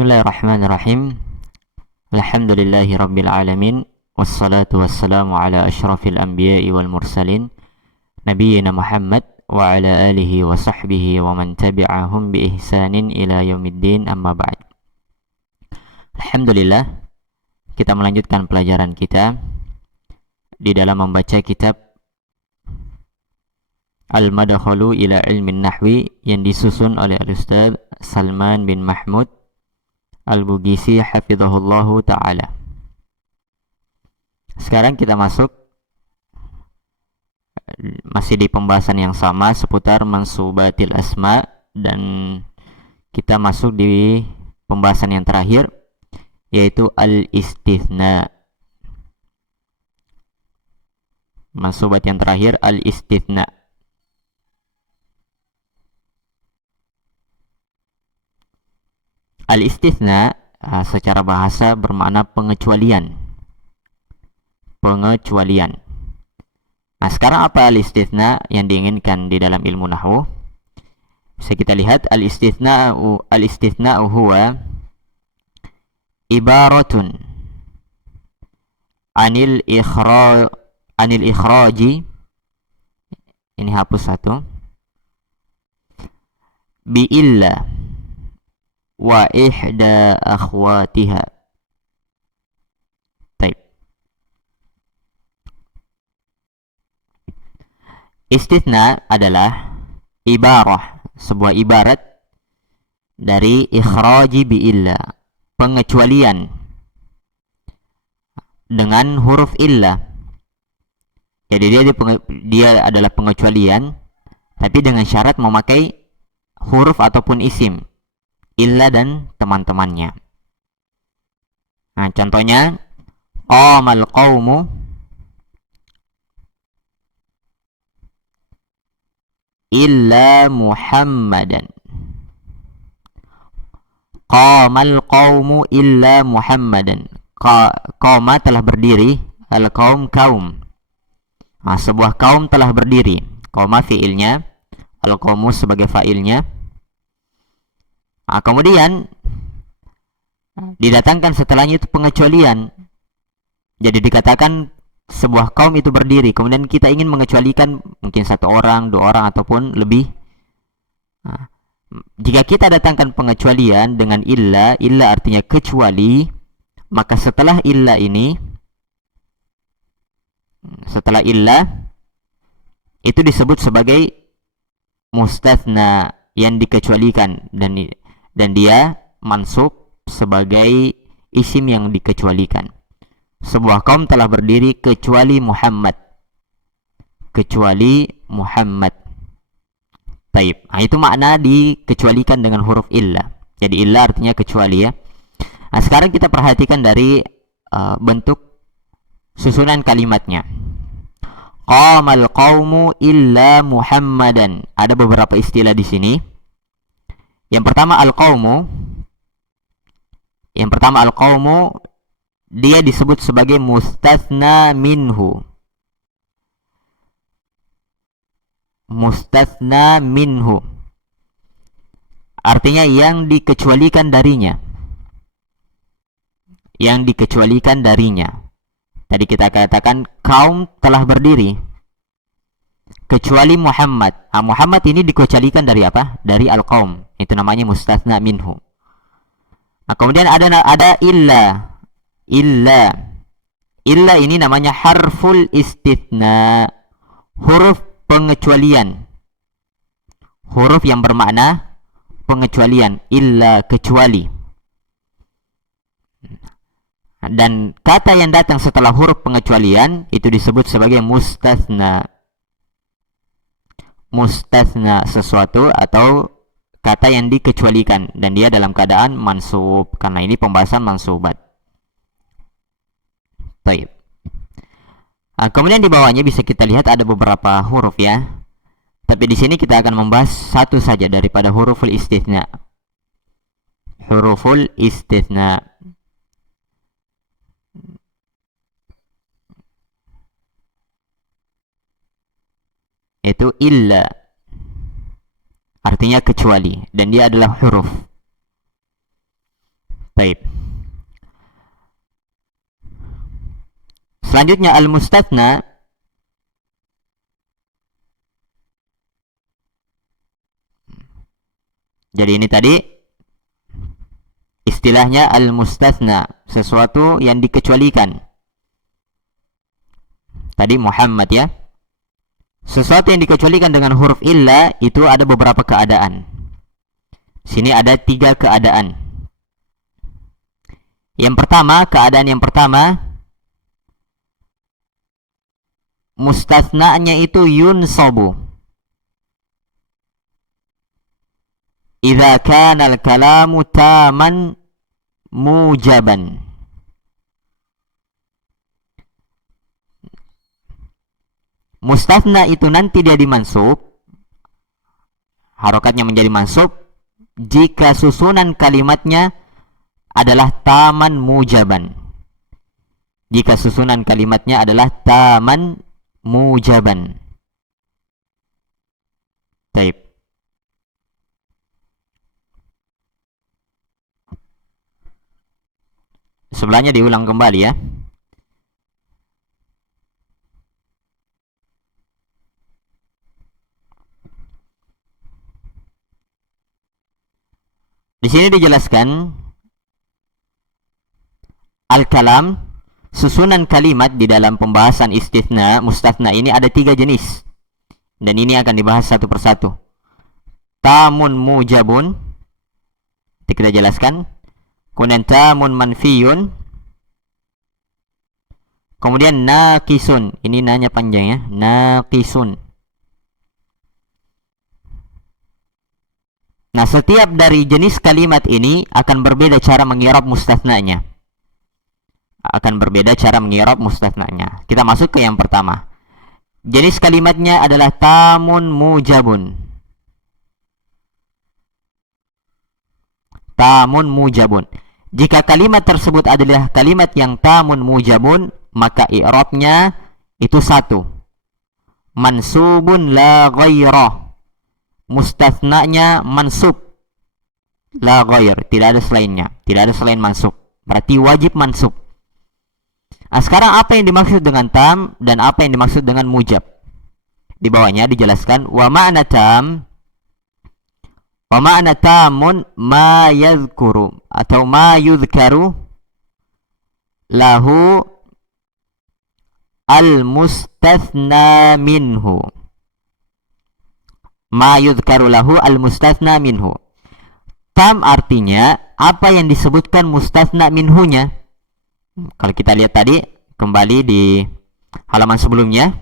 Bismillahirrahmanirrahim. Alhamdulillahi rabbil alamin. Wassalatu wassalamu ala ashrafil anbiya'i wal mursalin Nabiyyina Muhammad wa ala alihi wa sahbihi wa man tabi'ahum bi ihsanin ila yaumiddin, amma ba'd. Alhamdulillah, kita melanjutkan pelajaran kita di dalam membaca kitab Al-Madakhalu ila ilmin nahwi yang disusun oleh Al-Ustaz Salman bin Mahmud Al-Bugisi hafizahullahu ta'ala. Sekarang kita masuk masih di pembahasan yang sama seputar mansubatil asma, dan kita masuk di pembahasan yang terakhir yaitu al-istithna. Mansubat yang terakhir al-istithna. Al-istithna secara bahasa bermakna pengecualian. Pengecualian. Nah, sekarang apa al-istithna yang diinginkan di dalam ilmu nahwu? Bisa kita lihat al-istithna huwa ibaratun anil ikhraji, ini hapus satu, bi illa wa ihda akhwatiha. Baik. Istithna adalah ibarah, sebuah ibarat dari ikhraji bi illa, pengecualian dengan huruf illa. Jadi dia adalah pengecualian tapi dengan syarat memakai huruf ataupun isim, illa dan teman-temannya. Nah, contohnya qamal qaumu illa Muhammadan. Qamal qaumu illa Muhammadan. Qama telah berdiri, al-qaum kaum. Nah, sebuah kaum telah berdiri. Qama fiilnya, al-qaumu sebagai fa'ilnya. Nah, kemudian didatangkan setelahnya itu pengecualian. Jadi dikatakan sebuah kaum itu berdiri, kemudian kita ingin mengecualikan mungkin satu orang, dua orang, ataupun lebih. Nah, jika kita datangkan pengecualian dengan illa artinya kecuali, maka setelah illa itu disebut sebagai mustatsna, yang dikecualikan, dan dia mansub sebagai isim yang dikecualikan. Sebuah kaum telah berdiri kecuali Muhammad. Kecuali Muhammad. Taib. Nah, itu makna dikecualikan dengan huruf illa. Jadi illa artinya kecuali, ya. Nah, sekarang kita perhatikan dari bentuk susunan kalimatnya. Qamal qaumu illa Muhammadan. Ada beberapa istilah di sini. Yang pertama al-qaumu dia disebut sebagai mustatsna minhu. Mustatsna minhu artinya yang dikecualikan darinya. Yang dikecualikan darinya. Tadi kita katakan kaum telah berdiri kecuali Muhammad. Muhammad ini dikecualikan dari apa? Dari al-qaum. Itu namanya mustatsna minhu. Nah, kemudian ada illa. Illa ini namanya harful istitsna, huruf pengecualian. Huruf yang bermakna pengecualian, illa kecuali. Dan kata yang datang setelah huruf pengecualian itu disebut sebagai mustatsna. Mustatsna, sesuatu atau kata yang dikecualikan, dan dia dalam keadaan mansub, karena ini pembahasan mansubat. Baik. Nah, kemudian di bawahnya bisa kita lihat ada beberapa huruf, ya. Tapi di sini kita akan membahas satu saja daripada huruful istitsna. Huruful istitsna. Itu illa. Artinya kecuali, dan dia adalah huruf. Taib. Selanjutnya al-mustatsna. Jadi ini tadi istilahnya al-mustatsna, sesuatu yang dikecualikan. Tadi Muhammad ya. Sesuatu yang dikecualikan dengan huruf illa itu ada beberapa keadaan. Sini ada 3 keadaan. Keadaan yang pertama, mustatsna'nya itu yunsabu idza kana al-kalamu taman mujaban. Mustatsna itu nanti dia dimansub, harokatnya menjadi mansub jika susunan kalimatnya adalah taman mujaban. Jika susunan kalimatnya adalah taman mujaban. Taib. Sebelahnya diulang kembali ya. Di sini dijelaskan al-kalam, susunan kalimat di dalam pembahasan istitsna, mustatsna ini ada 3 jenis. Dan ini akan dibahas satu persatu. Tamun mujabun, kita jelaskan. Kemudian tamun manfiyun. Kemudian naqisun. Ini nanya panjang ya. Naqisun. Nah, setiap dari jenis kalimat ini akan berbeda cara mengirab mustatsnanya. Kita masuk ke yang pertama. Jenis kalimatnya adalah tamun mujabun. Tamun mujabun. Jika kalimat tersebut adalah kalimat yang tamun mujabun, maka i'rabnya itu 1. Mansubun la ghairah. Mustatsnanya mansub la ghair, tidak ada selainnya, tidak ada selain mansub, berarti wajib mansub. Nah, sekarang apa yang dimaksud dengan tam dan apa yang dimaksud dengan mujab? Di bawahnya dijelaskan wa ma'na tamun ma yadhkuru atau ma yudhkaru lahu al-mustatsna minhu. Ma yudhkaru lahu al-mustatsna minhu. Tam artinya apa yang disebutkan mustatsna minhunya. Kalau kita lihat tadi kembali di halaman sebelumnya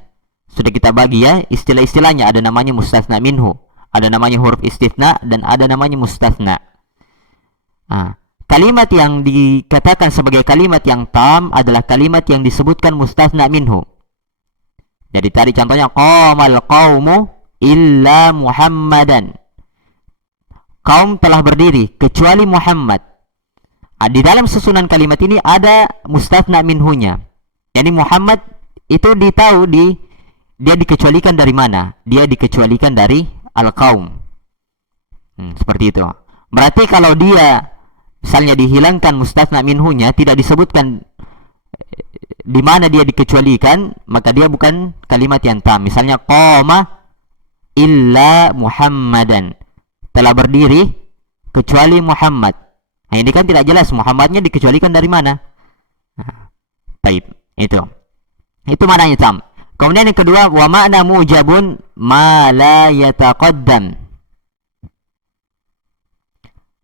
sudah kita bagi ya istilah-istilahnya, ada namanya mustatsna minhu, ada namanya huruf istitsna, dan ada namanya mustatsna. Nah, kalimat yang dikatakan sebagai kalimat yang tam adalah kalimat yang disebutkan mustatsna minhu. Jadi tadi contohnya qamal qaumu illa Muhammadan. Kaum telah berdiri kecuali Muhammad. Di dalam susunan kalimat ini ada mustatsna minhunya. Jadi Muhammad itu dia dikecualikan dari mana? Dia dikecualikan dari al-qaum. Seperti itu. Berarti kalau dia misalnya dihilangkan mustatsna minhunya, tidak disebutkan di mana dia dikecualikan, maka dia bukan kalimat yang tam. Misalnya qama illa Muhammadan, telah berdiri kecuali Muhammad. Nah, ini kan tidak jelas Muhammadnya dikecualikan dari mana. Baik, itu maknanya tam. Kemudian yang kedua, wa ma'na mujabun ma la yataqaddam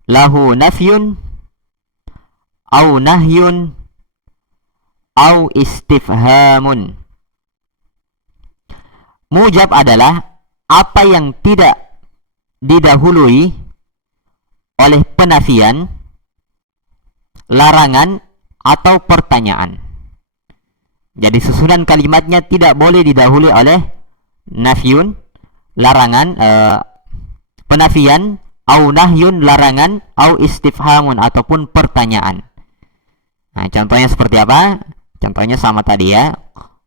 lahu nafyun au nahyun au istifhamun. Mujab adalah apa yang tidak didahului oleh penafian, larangan, atau pertanyaan. Jadi susunan kalimatnya tidak boleh didahului oleh nafyun, larangan, penafian, au nahyun, larangan, au istifhamun, ataupun pertanyaan. Nah, contohnya seperti apa? Contohnya sama tadi ya.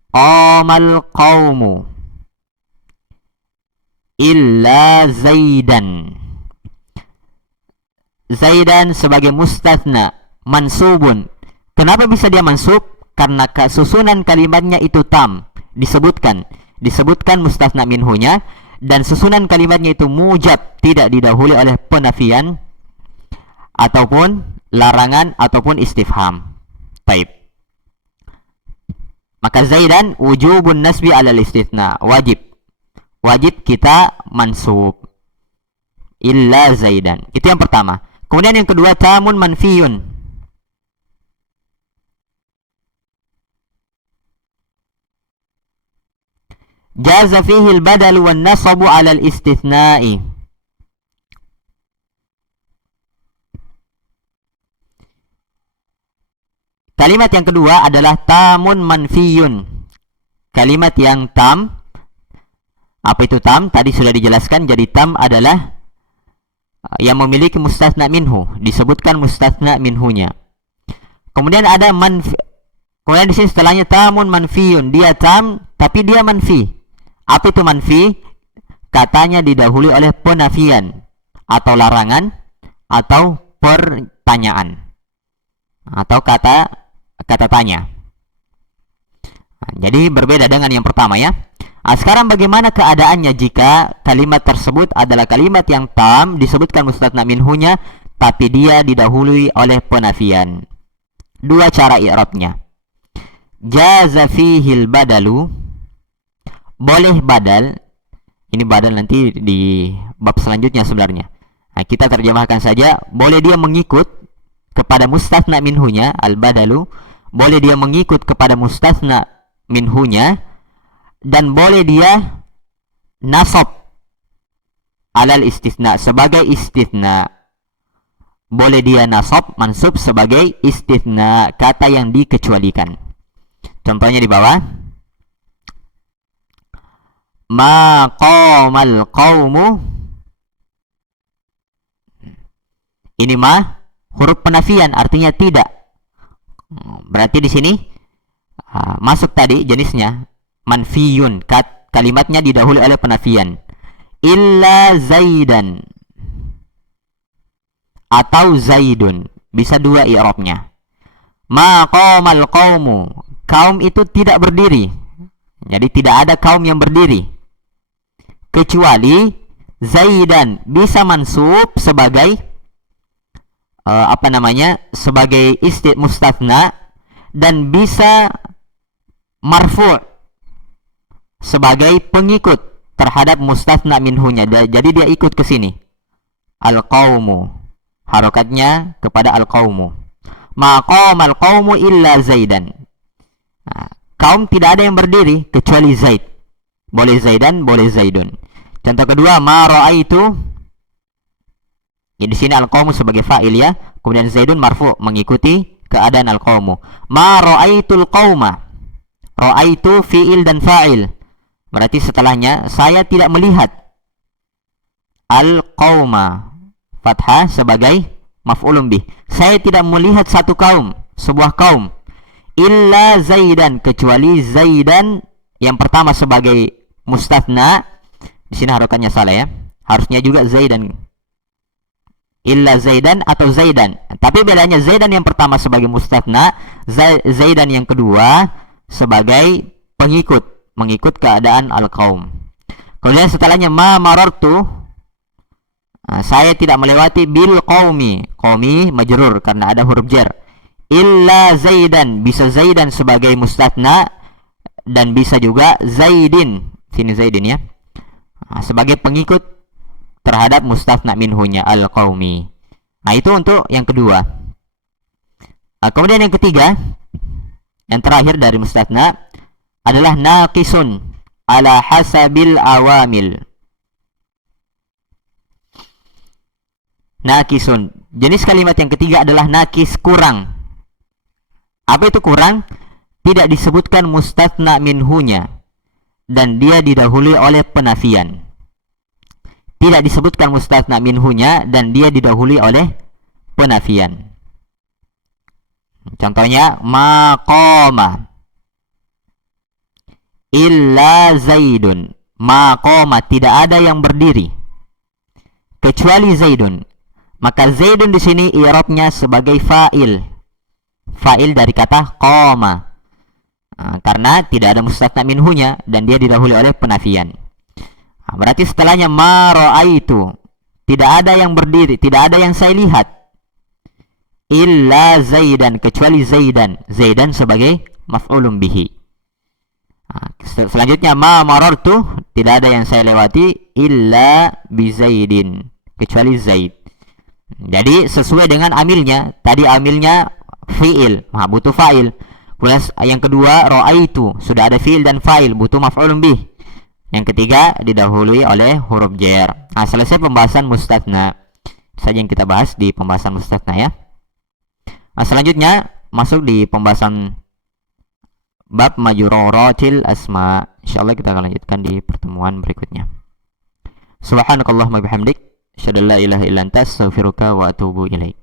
Qamal qaumu illa Zaidan. Zaidan sebagai mustatsna. mansubun. Kenapa bisa dia mansub? Karena susunan kalimatnya itu tam, disebutkan mustasna minhunya, dan susunan kalimatnya itu mujab, tidak didahului oleh penafian ataupun larangan ataupun istifham. Baik. Maka Zaidan wujubun nasbi alal istithna, wajib kita mansub illa Zaidan. Itu yang pertama. Kemudian yang kedua, tamun manfiyun. Jaza fihi al-badal wan nasabu 'ala al-istithna'i. Kalimat yang kedua adalah tamun manfiyun. Kalimat yang tam. Apa itu tam? Tadi sudah dijelaskan. Jadi tam adalah yang memiliki mustatsna minhu, disebutkan mustatsna minhunya. Kemudian ada kemudian di sini setelahnya tamun manfiyun. Dia tam tapi dia manfi. Apa itu manfi? Katanya didahului oleh penafian atau larangan atau pertanyaan atau kata tanya. Jadi berbeda dengan yang pertama ya. Sekarang bagaimana keadaannya jika kalimat tersebut adalah kalimat yang tam, disebutkan mustatsna minhunya, tapi dia didahului oleh penafian? Dua cara i'rabnya. Jaza fihil badalu. Boleh badal. Ini badal nanti di bab selanjutnya sebenarnya. Kita terjemahkan saja. Boleh dia mengikut kepada mustatsna minhunya, al-badalu. Boleh dia mengikut kepada mustatsna minhunya, dan boleh dia nasab alal istitsna, sebagai istitsna. Boleh dia nasab, mansub sebagai istitsna, kata yang dikecualikan. Contohnya di bawah. Ma qamal qaumu. Ini ma huruf penafian, artinya tidak. Berarti di sini masuk tadi jenisnya manfiyun, kalimatnya didahului oleh penafian. Illa Zaidan atau Zaidun, bisa dua i'rabnya. Ma qamal qaumu, kaum itu tidak berdiri. Jadi tidak ada kaum yang berdiri. Kecuali Zaidan, bisa mansub sebagai sebagai mustatsna, dan bisa marfu' sebagai pengikut terhadap mustatsna minhunya. Jadi dia ikut ke sini. Al-qaumu, harokatnya kepada al-qaumu. Ma qamal qaumu illa Zaidan. Kaum tidak ada yang berdiri kecuali Zaid. Boleh Zaidan, boleh Zaidun. Contoh kedua, ma ra'aitu. Di sini al-qaumu sebagai fa'il ya. Kemudian Zaidun marfu' mengikuti keadaan al-qaumu. Ma ra'aitul qauma. Ra'aitu fi'il dan fa'il. Berarti setelahnya saya tidak melihat al-qauma. Fathah sebagai maf'ulun bih. Saya tidak melihat satu kaum, sebuah kaum. Illa Zaidan, kecuali Zaidan yang pertama sebagai mustatsna. Di sini harokatnya salah ya. Harusnya juga Zaidan. Illa Zaidan atau Zaidan. Tapi bedanya Zaidan yang pertama sebagai mustatsna, Zaidan yang kedua sebagai pengikut, mengikut keadaan al-qaum. Kemudian setelahnya ma marartu, saya tidak melewati bil qaumi. Qaumi majrur karena ada huruf jar. Illa Zaidan, bisa Zaidan sebagai mustatsna, dan bisa juga Zaidin, sini Zaidin ya, sebagai pengikut terhadap mustatsna minhunya al-qaumi. Itu untuk yang kedua. Kemudian yang ketiga, yang terakhir dari mustatsna adalah naqisun ala hasabil awamil. Naqisun, jenis kalimat yang ketiga adalah nakis, kurang. Apa itu kurang? Tidak disebutkan mustatsna minhunya, dan dia didahului oleh penafian. Tidak disebutkan mustatsna minhunya, dan dia didahului oleh penafian. Contohnya, ma qama illa Zaidun. Ma qama, tidak ada yang berdiri kecuali Zaidun. Maka Zaidun di sini i'rabnya sebagai fa'il, fa'il dari kata qama. Karena tidak ada mustatsna minhunya dan dia didahului oleh penafian. Berarti setelahnya ma ra'aitu, tidak ada yang berdiri, tidak ada yang saya lihat, illa zaidan, kecuali zaidan. Zaidan sebagai maf'ulun bihi. Selanjutnya ma marartu, tidak ada yang saya lewati, illa bi zaidin, kecuali zaid. Jadi sesuai dengan amilnya. Tadi amilnya fi'il, butuh fa'il. Kemudian yang kedua ra'aitu, sudah ada fi'il dan fa'il, butuh maf'ulun bih. Yang ketiga didahului oleh huruf jar. Selesai pembahasan mustatsna. Saja yang kita bahas di pembahasan mustatsna ya. Selanjutnya masuk di pembahasan bab majruratil asma. Insyaallah kita akan lanjutkan di pertemuan berikutnya. Subhanakallahumma bihamdik, asyhadu an la ilaha illa anta, astaghfiruka wa atubu ilaik.